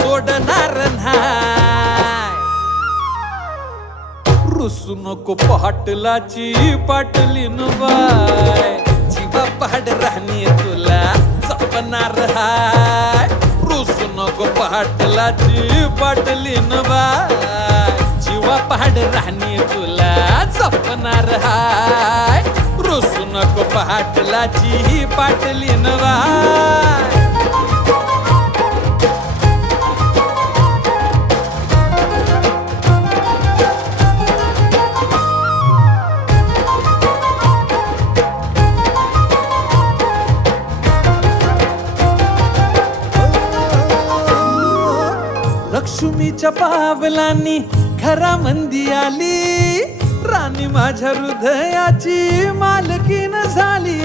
सोडणार नाही. रुसू नको पाटलाची पाटलीन बाय, जीवा पाड राहणी तुला जपणार हाय. रुसू नको पाटलाची पाटलीन बाय, जीवा पाड राहणी तुला जपणार हाय. रुसू नको पाटलाची पाटलीन बाय. लक्ष्मीच्या पावलांनी घरामंदी आली, राणी माझ्या हृदयाची मालकीन झाली.